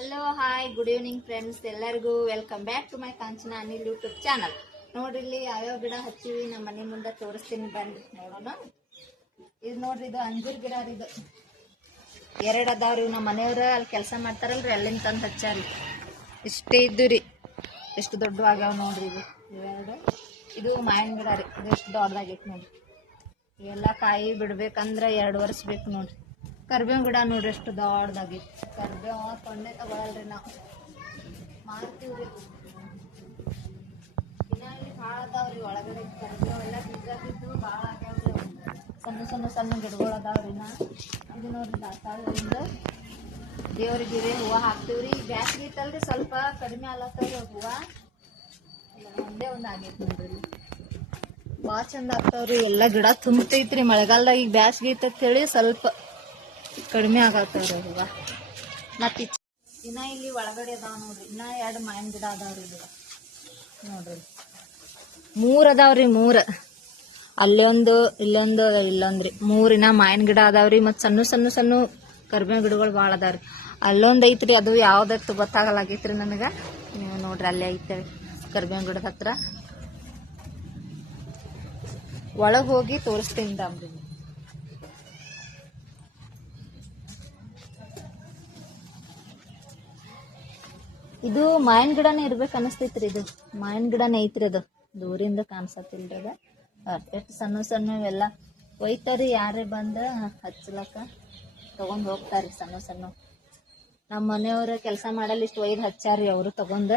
Hello hi good evening friends, ಎಲ್ಲರಿಗೂ welcome back to my Kanchana Anil YouTube channel. ನೋಡ್ರಿ ಇಲ್ಲಿ ಯಾವ್ಯಾವ ಗಿಡ ಹಚ್ಚಿವಿ ನಮ್ಮ ಮನೆ ಮುಂದೆ ತೋರಿಸ್ತೀನಿ ಬನ್ನಿ ನೋಡೋಣ. ಇದು ನೋಡ್ರಿ, ಇದು ಅಂಜೂರ್ ಗಿಡ ರೀ. ಇದು ಎರಡು ಅದಾವ್ರಿ. ನಮ್ಮ ಮನೆಯವ್ರ ಅಲ್ಲಿ ಕೆಲಸ ಮಾಡ್ತಾರಲ್ರಿ, ಅಲ್ಲಿಂದ ತಂದು ಹಚ್ಚಾರಿ. ಇಷ್ಟೇ ಇದ್ದು ರೀ, ಎಷ್ಟು ದೊಡ್ಡ ಆಗ್ಯಾವ ನೋಡ್ರಿ. ಇದು ಇವೆರಡು. ಇದು ಮಾವಿನ ಗಿಡ ರೀ. ಇದು ಎಷ್ಟು ದೊಡ್ಡದಾಗೈತಿ ನೋಡ್ರಿ. ಇವೆಲ್ಲ ಕಾಯಿ ಬಿಡ್ಬೇಕಂದ್ರೆ 2 ವರ್ಷ ಬೇಕು ನೋಡ್ರಿ. ಕರ್ಬೇವಿನ ಗಿಡ ನೋಡ್ರಿ ಎಷ್ಟು ದೊಡ್ಡದಾಗೈತಿ. ಕರ್ಬೇವು ಕೊಂಡೆ ತಗೊಳಲ್ರಿ, ನಾವು ಮಾರ್ತೀವ್ರಿ. ಇನ್ನ ಇಲ್ಲಿ ಭಾಳ ಅದಾವ್ರಿ ಒಳಗಡೆ. ಕರ್ಬೇವು ಎಲ್ಲ ಬೀಜ ಬಿದ್ದು ಭಾಳ ಆಗ್ಯಾವ್ರಿ. ಸಣ್ಣ ಸಣ್ಣ ಸಣ್ಣ ಗಿಡಗಳು ಅದಾವ್ರಿ. ಇದು ನೋಡ್ರಿ ದಾಸವಾಳದಿಂದ ದೇವ್ರಿಗೆ ಹೂವು ಹಾಕ್ತೀವ್ರಿ. ಬ್ಯಾಸ್ಗೆ ಐತಲ್ರಿ, ಸ್ವಲ್ಪ ಕಡಿಮೆ ಆಲತ್ತವ್ರಿ ಹೂವು. ಒಂದೇ ಒಂದು ಆಗೈತಿ ನೋಡ್ರಿ. ಭಾಳ ಚಂದ ಆಗ್ತಾವ್ರಿ. ಎಲ್ಲ ಗಿಡ ತುಂಬತೈತ್ರಿ ಮಳೆಗಾಲದಾಗ. ಈಗ ಬ್ಯಾಸ್ಗೆ ಐತೆ ಹೇಳಿ ಸ್ವಲ್ಪ ಕಡಿಮೆ ಆಗತ್ತವ್ರಿ ಹೂವ. ಮತ್ತೆ ಇನ್ನ ಇಲ್ಲಿ ಒಳಗಡೆ ಅದಾವ ನೋಡ್ರಿ. ಇನ್ನ 2 ಮಾವಿನ ಗಿಡ ಅದಾವ್ರಿ. ಇದು ನೋಡ್ರಿ 3 ಅದಾವ್ರಿ. 3 ಅಲ್ಲೊಂದು ಇಲ್ಲೊಂದು ಇಲ್ಲೊಂದ್ರಿ. 3 ಇನ್ನ ಮಾವಿನ ಗಿಡ ಅದಾವ್ರಿ. ಮತ್ ಸಣ್ಣ ಸಣ್ಣ ಸಣ್ಣ ಕರ್ಬೇವಿನ ಗಿಡಗಳು ಭಾಳ ಅದಾವ್ರಿ. ಅಲ್ಲೊಂದ್ ಐತ್ರಿ, ಅದು ಯಾವ್ದತ್ತು ಗೊತ್ತಾಗಲ್ಲಾಗೈತ್ರಿ ನನಗ. ನೀವು ನೋಡ್ರಿ ಅಲ್ಲೇ ಐತೆ ಕರ್ಬೇವಿನ ಗಿಡದ ಹತ್ರ. ಒಳಗ್ ಹೋಗಿ ತೋರಿಸ್ತೀನಿ ತಾಮ್ರಿ. ಇದು ಮಾವಿನ ಗಿಡನೇ ಇರ್ಬೇಕು ಅನಸ್ತೈತ್ರಿ. ಇದು ಮಾವಿನ ಗಿಡನೇ ಐತ್ರಿ. ಅದು ದೂರಿಂದ ಕಾಣಿಸತ್ತಿಲ್ರಿ. ಅದ ಎಷ್ಟು ಸಣ್ಣ ಸಣ್ಣ ಇವೆಲ್ಲ ಒಯ್ತಾರಿ. ಯಾರೇ ಬಂದ ಹಚ್ಚಲಕ್ಕ ತಗೊಂಡ್ ಹೋಗ್ತಾರಿ ಸಣ್ಣ ಸಣ್ಣ. ನಮ್ಮ ಮನೆಯವ್ರ ಕೆಲಸ ಮಾಡಲ್ಲ ಇಷ್ಟು ಒಯ್ದು ಹಚ್ಚಾರಿ ಅವರು ತಗೊಂಡ್.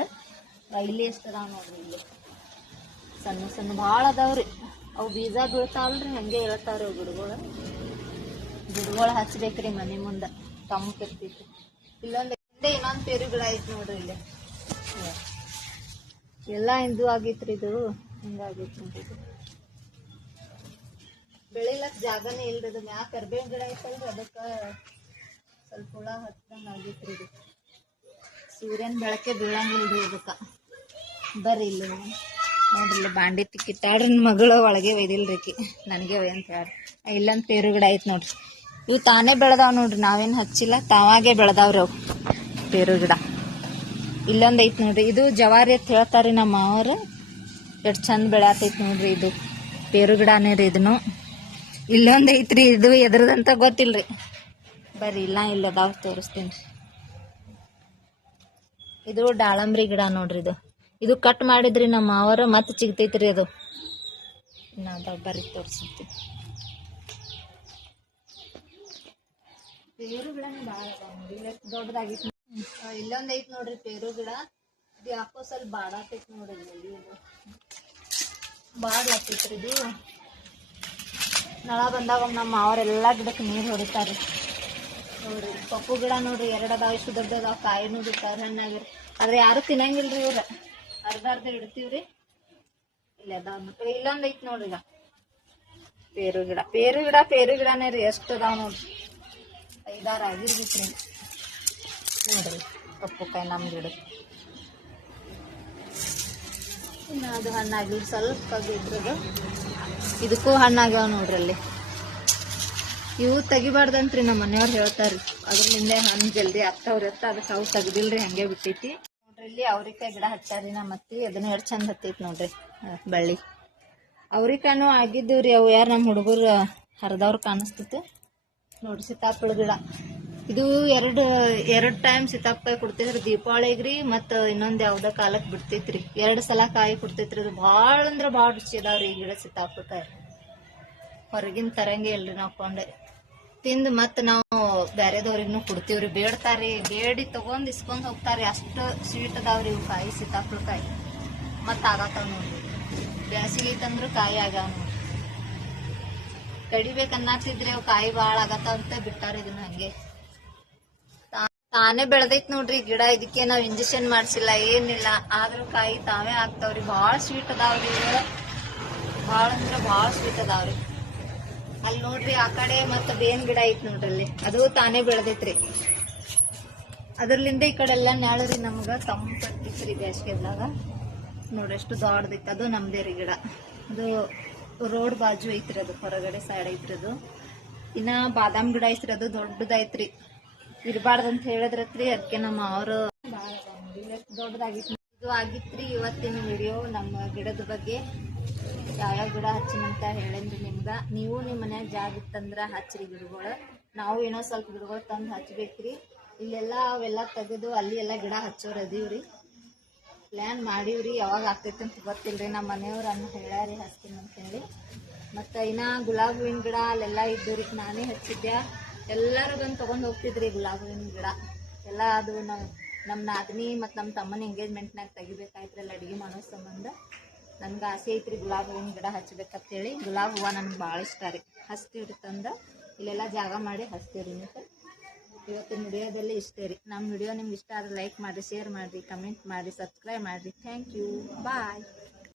ಇಲ್ಲಿ ಎಷ್ಟು ಅದಾವ ನೋಡ್ರಿ. ಇಲ್ಲಿ ಸಣ್ಣ ಸಣ್ಣ ಭಾಳ ಅದಾವ್ರಿ. ಅವು ಬೀಜ ಬೀಳ್ತಾವಲ್ರಿ, ಹಂಗೆ ಹೇಳ್ತಾವ್ರಿ ಅವು ಗಿಡಗಳು ಹಚ್ಬೇಕ್ರಿ ಮನೆ ಮುಂದೆ. ತಂಪಿರ್ತೈತಿ. ಇಲ್ಲೊಂದು ಇನ್ನೊಂದು ಪೇರು ಗಿಡ ಐತಿ ನೋಡ್ರಿ. ಇಲ್ಲಿ ಎಲ್ಲ ಹಿಂದೂ ಆಗೈತ್ರಿ. ಇದು ಹಿಂಗಾಗೈತಿ ನೋಡ್ರಿ. ಇದು ಬೆಳಿಲಕ್ ಜಾಗನೇ ಇಲ್ರಿ. ಇದು ಮ್ಯಾಗ ಕರ್ಬೇವಿನ ಗಿಡ ಐತಲ್ರಿ, ಅದಕ್ಕ ಸ್ವಲ್ಪ ಹುಳ ಹತ್ತಂಗ ಆಗೈತ್ರಿ. ಇದು ಸೂರ್ಯನ ಬೆಳಕೆ ಬೀಳಂಗಿಲ್ರಿ ಇದಕ್ಕ. ಬರ್ರಿ ಇಲ್ಲಿ ನೋಡ್ರಿ. ಇಲ್ಲಿ ಬಾಂಡಿ ತಿಕ್ಕಿಟ್ಟಾಡ್ರಿ. ನನ್ನ ಮಗಳು ಒಳಗೆ ಒಯ್ದಿಲ್ರಿ, ನನಗೆ ಒಯ್ ಅಂತ ಹೇಳ್ರಿ. ಇಲ್ಲೊಂದು ಪೇರು ಗಿಡ ಐತಿ ನೋಡ್ರಿ. ಇವು ತಾನೇ ಬೆಳೆದಾವ್ ನೋಡ್ರಿ, ನಾವೇನು ಹಚ್ಚಿಲ್ಲ, ತಾವಾಗೆ ಬೆಳೆದಾವ್ರಿ ಅವು ಪೇರು ಗಿಡ. ಇಲ್ಲೊಂದು ಐತಿ ನೋಡ್ರಿ. ಇದು ಜವಾರಿ ಅಂತ ಹೇಳ್ತಾರಿ ನಮ್ಮ ಮಾವರು. ಎಷ್ಟು ಚಂದ ಬೆಳೆಯತೈತಿ ನೋಡ್ರಿ. ಇದು ಪೇರು ಗಿಡನೇ ರೀ. ಇದನ್ನು ಇಲ್ಲೊಂದು ಐತ್ರಿ. ಇದು ಎದ್ರದಂತ ಗೊತ್ತಿಲ್ರಿ. ಬರ್ರಿ ಇಲ್ಲದಾವ್ ತೋರಿಸ್ತೀನಿ. ಇದು ದಾಳಂಬ್ರಿ ಗಿಡ ನೋಡ್ರಿ. ಇದು ಕಟ್ ಮಾಡಿದ್ರಿ ನಮ್ಮ ಮಾವರ, ಮತ್ತೆ ಚಿಗ್ತೈತ್ರಿ ಅದು. ಇನ್ನ ಬರ್ರಿ ತೋರಿಸ್ತೀನಿ. ಪೇರು ಗಿಡನೇ ಭಾಳ ಎಷ್ಟು ದೊಡ್ಡದಾಗಿತ್ತು. ಇಲ್ಲೊಂದ್ ಐತಿ ನೋಡ್ರಿ ಪೇರು ಗಿಡ. ಇದು ಯಾಕೋ ಸ್ವಲ್ಪ ಬಾಡಾತೈತಿ ನೋಡ್ರಿ. ಇಲ್ಲಿ ಬಾಡ್ಲಾತೈತ್ರಿ. ಇದು ನಳ ಬಂದಾಗ ನಮ್ಮ ಮಾವರೆಲ್ಲಾ ಗಿಡಕ್ಕೆ ನೀರು ಹೊಡಿತಾರ್ರಿ. ನೋಡ್ರಿ ಪಪ್ಪು ಗಿಡ ನೋಡ್ರಿ 2 ಅದಾವ. ಇಷ್ಟು ದೊಡ್ಡ ಅದಾವ. ಕಾಯಿನೂ ಬಿಡ್ತಾರ, ಹಣ್ಣಾಗಿರಿ. ಆದ್ರೆ ಯಾರು ತಿನ್ನಂಗಿಲ್ರಿ ಇವ್ರ. ಅರ್ಧ ಇಡ್ತೀವ್ರಿ. ಇಲ್ಲಿ ಅದಾವ ಮಕ್ಳು. ಇಲ್ಲೊಂದ್ ಐತಿ ನೋಡ್ರಿ. ಈಗ ಪೇರು ಗಿಡನೇ ರೀ. ಎಷ್ಟು ಅದಾವ ನೋಡ್ರಿ. 5-6 ಆಗಿರ್ಬೇಕ್ರಿ ನೋಡ್ರಿ. ಕಪ್ಪು ಕಾಯಿ ನಮ್ಮ ಗಿಡ. ಇನ್ನು ಅದು ಹಣ್ಣಾಗಿ ಸ್ವಲ್ಪ ಇದ್ರದು. ಇದಕ್ಕೂ ಹಣ್ಣಾಗ್ಯಾವ ನೋಡ್ರಿ. ಅಲ್ಲಿ ಇವು ತೆಗಿಬಾರ್ದಂತ್ರಿ ನಮ್ಮ ಮನೆಯವ್ರು ಹೇಳ್ತಾರ್ರಿ. ಅದ್ರಲ್ಲಿಂದ ಹಣ್ಣು ಜಲ್ದಿ ಆಗ್ತಾವ್ರಿ ಅಂತ. ಅದಕ್ಕೆ ಅವು ತೆಗ್ದಿಲ್ರಿ, ಹಂಗೆ ಬಿಟ್ಟೈತಿ ನೋಡ್ರಿ. ಇಲ್ಲಿ ಅವ್ರಿಕಾಯಿ ಗಿಡ ಹಚ್ಚಾರಿ ನಮ್ಮ ಅತ್ತಿ. ಅದನ್ನ ಎಷ್ಟು ಚಂದ ಹತ್ತೈತಿ ನೋಡ್ರಿ ಬಳ್ಳಿ. ಅವ್ರಿಕಾನು ಆಗಿದ್ದೀವ್ರಿ. ಅವು ಯಾರು ನಮ್ಮ ಹುಡುಗರು ಹರಿದವ್ರು ಕಾಣಿಸ್ತೈತಿ ನೋಡ್ರಿ. ಸೀತಾಫಲ ಗಿಡ. ಇದು ಎರಡು ಟೈಮ್ ಸೀತಾಫಲ ಕೊಡ್ತೈತ್ರಿ. ದೀಪಾವಳಿಗ್ರಿ ಮತ್ತು ಇನ್ನೊಂದು ಯಾವ್ದೋ ಕಾಲಕ್ಕೆ ಬಿಡ್ತೈತ್ರಿ. 2 ಸಲ ಕಾಯಿ ಕೊಡ್ತೈತ್ರಿ. ಇದು ಭಾಳ ಅಂದ್ರೆ ಭಾಳ ರುಚಿ ಅದಾವ್ರಿ ಈ ಗಿಡ ಸೀತಾಫಲಕಾಯಿ. ಹೊರಗಿನ ತರಂಗೆ ಇಲ್ರಿ. ನಾವು ಕೊಂಡೆ ತಿಂದು ಮತ್ತೆ ನಾವು ಬೇರೆದವ್ರಿಗೂ ಕೊಡ್ತೀವ್ರಿ. ಬೇಡ್ತಾರಿ, ಬೇಡಿ ತಗೊಂಡ್ ಇಸ್ಕೊಂಡ್ ಹೋಗ್ತಾರಿ. ಅಷ್ಟು ಸ್ವೀಟ್ ಅದಾವ್ರಿ ಇವು ಕಾಯಿ ಸೀತಾಫಲಕಾಯಿ. ಮತ್ತೆ ಆಗತ್ತಾವ ನೋಡ್ರಿ. ಬ್ಯಾಸಿಗೆ ಐತಂದ್ರು ಕಾಯಿ ಆಗ್ಯಾವ ನೋಡ್ರಿ. ಕಡಿಬೇಕನ್ನತ್ತಿದ್ರೆ ಅವು ಕಾಯಿ ಭಾಳ ಆಗತ್ತಾವ ಅಂತ ಬಿಟ್ಟಾರ. ಇದನ್ನ ಹಂಗೆ ತಾನೇ ಬೆಳೆದೈತ್ ನೋಡ್ರಿ ಗಿಡ. ಇದಕ್ಕೆ ನಾವ್ ಇಂಜೆಕ್ಷನ್ ಮಾಡ್ಸಿಲ್ಲ, ಏನಿಲ್ಲ. ಆದ್ರೂ ಕಾಯಿ ತಾವೇ ಆಗ್ತಾವ್ರಿ. ಭಾಳ ಸ್ವೀಟ್ ಅದಾವ್ರಿ. ಭಾಳ ಅಂದ್ರೆ ಭಾಳ ಸ್ವೀಟ್ ಅದಾವ್ರಿ. ಅಲ್ಲಿ ನೋಡ್ರಿ ಆ ಕಡೆ ಮತ್ತೆ ಬೇನ್ ಗಿಡ ಐತಿ ನೋಡ್ರಿ. ಅಲ್ಲಿ ಅದು ತಾನೇ ಬೆಳೆದೈತ್ರಿ. ಅದ್ರಲಿಂದ ಈ ಕಡೆ ಎಲ್ಲ ನೆಳರಿ. ನಮ್ಗ ತಂಪತ್ತಿತ್ರಿ ಬೇಸಿಗೆದಾಗ. ನೋಡ್ರಿ ಎಷ್ಟು ದೊಡ್ಡದೈತಿ. ಅದು ನಮ್ದೇ ರೀ ಗಿಡ. ಅದು ರೋಡ್ ಬಾಜು ಐತ್ರಿ. ಅದು ಹೊರಗಡೆ ಸೈಡ್ ಐತ್ರಿ. ಅದು ಇನ್ನ ಬಾದಾಮ್ ಗಿಡ ಐತ್ರಿ. ಅದು ದೊಡ್ಡದೈತ್ರಿ. ಇರಬಾರ್ದಂತ ಹೇಳಿದ್ರತ್ರಿ. ಅದಕ್ಕೆ ನಮ್ಮ ಅವರು ದೊಡ್ಡದಾಗಿತ್ತು ಇದು ಆಗಿತ್ರಿ ಇವತ್ತಿನ ವಿಡಿಯೋ ನಮ್ಮ ಗಿಡದ ಬಗ್ಗೆ. ಯಾವ್ಯಾವ ಗಿಡ ಹಚ್ಚಿನಂತ ಹೇಳೇನ್ರಿ ನಿಮ್ಗೆ. ನೀವು ನಿಮ್ಮ ಮನ್ಯಾಗ ಜಾಗ ಇತ್ತಂದ್ರೆ ಹಚ್ಚಿರಿ ಗಿಡಗಳು. ನಾವು ಏನೋ ಸ್ವಲ್ಪ ಗಿಡಗಳು ತಂದು ಹಚ್ಬೇಕ್ರಿ. ಇಲ್ಲೆಲ್ಲ ಅವೆಲ್ಲ ತೆಗೆದು ಅಲ್ಲಿ ಎಲ್ಲ ಗಿಡ ಹಚ್ಚೋರು ಅದೀವ್ರಿ. ಪ್ಲ್ಯಾನ್ ಮಾಡೀವ್ರಿ, ಯಾವಾಗ ಆಗ್ತೈತಿ ಅಂತ ಗೊತ್ತಿಲ್ರಿ. ನಮ್ಮ ಮನೆಯವ್ರು ಹೇಳ್ಯಾರಿ ಹಚ್ತೀನಿ ಅಂತೇಳಿ. ಮತ್ತು ಇನ್ನು ಗುಲಾಬಿ ಹೂವಿನ ಗಿಡ ಅಲ್ಲೆಲ್ಲ ಇದ್ದು ರೀ, ನಾನೇ ಹಚ್ಚಿದ್ದೆ. ಎಲ್ಲರೂ ಬಂದು ತೊಗೊಂಡು ಹೋಗ್ತಿದ್ರಿ ಗುಲಾಬಿ ಹೂವಿನ ಗಿಡ ಎಲ್ಲ. ಅದು ನಮ್ಮ ನಾದಿನಿ ಮತ್ತು ನಮ್ಮ ತಮ್ಮನ ಎಂಗೇಜ್ಮೆಂಟ್ನಾಗ ತೆಗಿಬೇಕಾಯ್ತ್ರಿ ಅಡುಗೆ ಮಾಡೋ ಸಂಬಂಧ. ನನ್ಗೆ ಆಸೆ ಐತ್ರಿ ಗುಲಾಬಿ ಹೂವಿನ ಗಿಡ ಹಚ್ಬೇಕಂತೇಳಿ. ಗುಲಾಬಿ ಹೂವು ನನಗೆ ಭಾಳ ಇಷ್ಟ ರೀ. ಹಚ್ತೀವ್ರಿ ತಂದು ಇಲ್ಲೆಲ್ಲ ಜಾಗ ಮಾಡಿ ಹಚ್ತೀವ್ರಿ. ಮತ್ತು ಇವತ್ತಿನ ವಿಡಿಯೋದಲ್ಲಿ ಇಷ್ಟೇ ರೀ. ನಮ್ಮ ವಿಡಿಯೋ ನಿಮ್ಗೆ ಇಷ್ಟ ಆದರೆ ಲೈಕ್ ಮಾಡಿರಿ, ಶೇರ್ ಮಾಡಿರಿ, ಕಮೆಂಟ್ ಮಾಡಿರಿ, ಸಬ್ಸ್ಕ್ರೈಬ್ ಮಾಡಿರಿ. Thank you, bye.